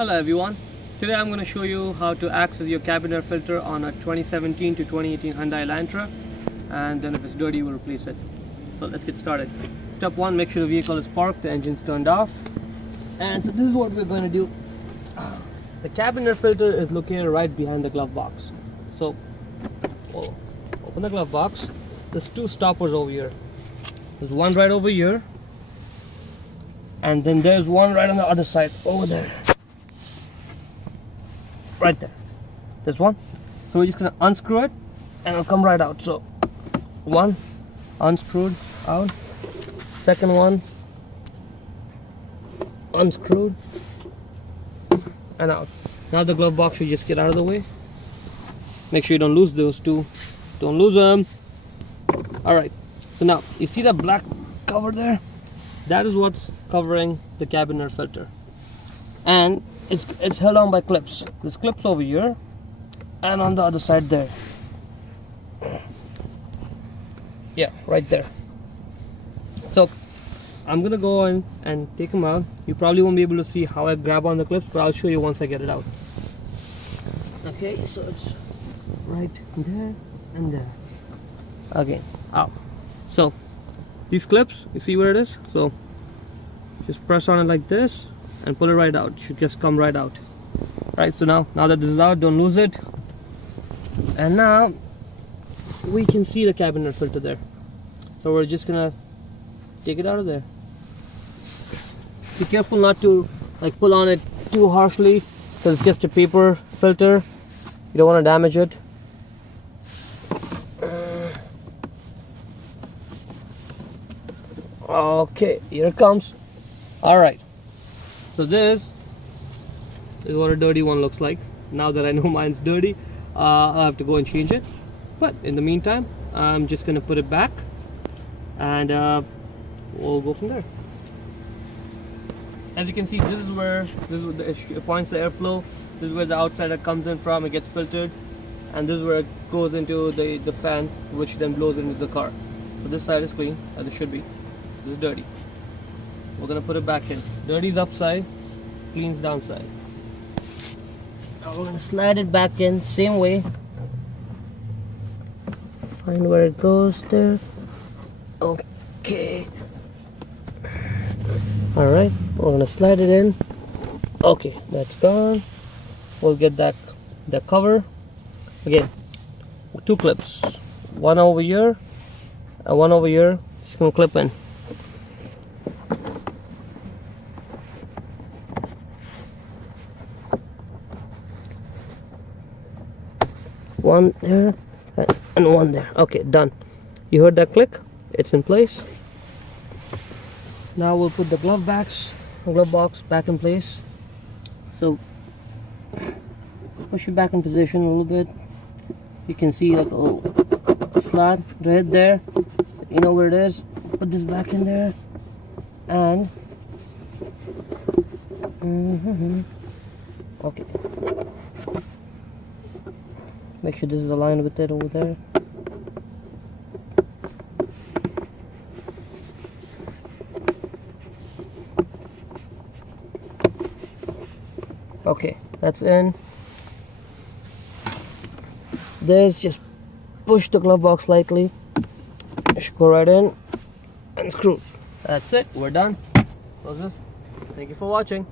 Hello everyone, today I'm going to show you how to access your cabin air filter on a 2017 to 2018 Hyundai Elantra, and then if it's dirty we'll replace it. So let's get started. Step 1, make sure the vehicle is parked, the engine's turned off. And so this is what we're going to do. The cabin air filter is located right behind the glove box. So open the glove box. There's two stoppers over here. There's one right over here, and then there's one right on the other side over there. Right there. There's one. So we're just gonna unscrew it and it'll come right out. So one unscrewed out, second one unscrewed and out. Now the glove box should just get out of the way. Make sure you don't lose those two. Don't lose them. Alright, so now you see that black cover there? That is what's covering the cabin air filter, and it's held on by clips. There's clips over here and on the other side there. Yeah, right there. So I'm gonna go in and take them out. You probably won't be able to see how I grab on the clips, but I'll show you once I get it out. Okay, so it's right there and there. Again, out. So these clips, you see where it is? So just press on it like this and pull it right out. It should just come right out. Right, so now that this is out, don't lose it. And now we can see the cabin air filter there. So we're just gonna take it out of there. Be careful not to pull on it too harshly, because it's just a paper filter. You don't want to damage it. Okay, here it comes. Alright, so this is what a dirty one looks like. Now that I know mine's dirty, I'll have to go and change it. But in the meantime, I'm just going to put it back, and we'll go from there. As you can see, this is where it points the airflow. This is where the outsider comes in from. It gets filtered, and this is where it goes into the fan, which then blows into the car. So this side is clean, as it should be. This is dirty. We're gonna put it back in. Dirty's upside, clean's downside. Now we're gonna slide it back in, same way. Find where it goes there. Okay. Alright, we're gonna slide it in. Okay, that's gone. We'll get that cover. Again, two clips. One over here and one over here. Just gonna clip in. One there and one there. Okay, done. You heard that click? It's in place. Now we'll put the glove box back in place. So push it back in position a little bit. You can see like a little slot right there. So you know where it is. Put this back in there, and okay. Make sure this is aligned with it over there. Okay, that's in. There's just push the glove box slightly. It should go right in and screw. That's it, we're done. Close this. Thank you for watching.